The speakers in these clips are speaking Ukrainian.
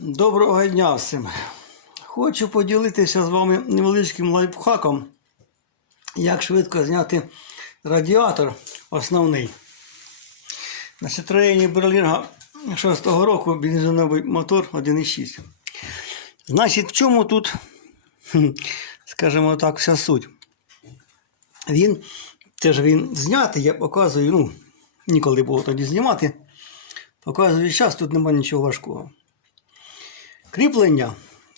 Доброго дня всім. Хочу поділитися з вами невеличким лайфхаком, як швидко зняти радіатор основний. На Citroen Berlinga 6-го року бензиновий мотор 1.6. Значить, в чому тут, скажімо так, вся суть? Він теж він знятий, я показую, ну, ніколи було тоді знімати. Показую зараз, тут немає нічого важкого. Кріплення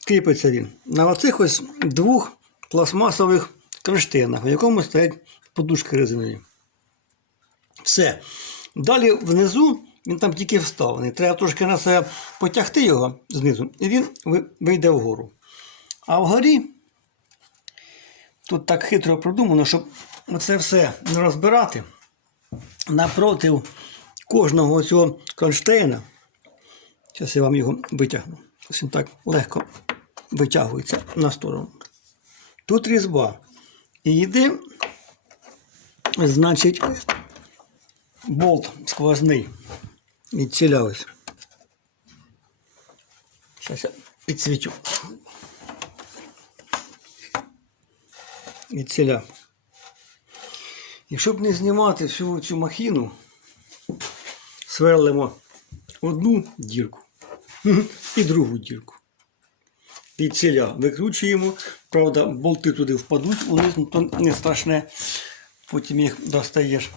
кріпиться він на оцих ось двох пластмасових кронштейнах, в якому стоять подушки резинові. Все. Далі внизу він там тільки вставлений. Треба трошки на себе потягти його знизу, і він вийде вгору. А вгорі тут так хитро продумано, щоб оце все не розбирати. Напротив кожного цього кронштейна. Зараз я вам його витягну. Ось так легко витягується на сторону. Тут різьба. І йде, значить, болт сквозний. Ціля. Зараз я підсвічу. Від ціля. І щоб не знімати всю цю махіну, сверлимо одну дірку і другу дірку. Від ціля викручуємо. Правда, болти туди впадуть, униз, ну, то не страшне. Потім їх достаєш.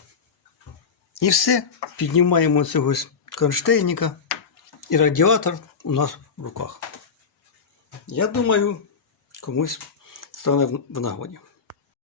І все. Піднімаємо цього ось кронштейника. І радіатор у нас в руках. Я думаю, комусь стане в нагоді.